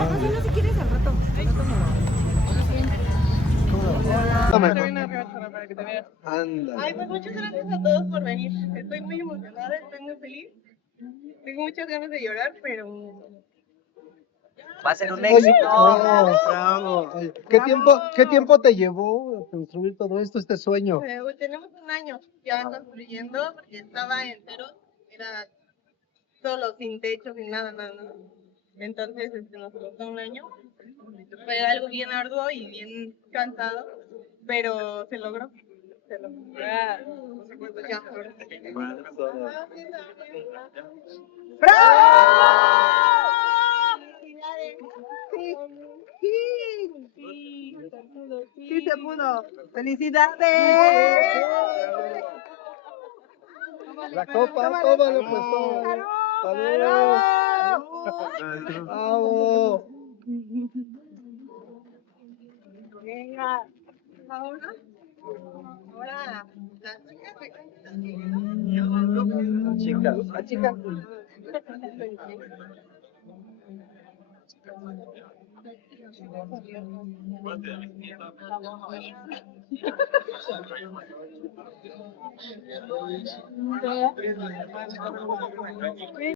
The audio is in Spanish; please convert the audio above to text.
Así no si quieres al rato. Al rato Para que te veas. Anda. Ay, pues muchas gracias a todos por venir. Estoy muy emocionada, estoy muy feliz. Tengo muchas ganas de llorar, pero Va a ser un Oye, éxito. bravo. Oye, ¿qué tiempo te llevó a construir todo esto, este sueño? tenemos un año ya construyendo, porque estaba entero, era solo, sin techo, sin nada, nada, nada. Entonces nos costó un año. Fue algo bien arduo y bien cansado, pero se logró. Se logró. Pues ya, ahora sí. Sí se pudo. ¡Felicidades! La copa, tómalo, pues todo. ¡Salud! ¡Bravo! Venga, ahora las chicas Chica, chica.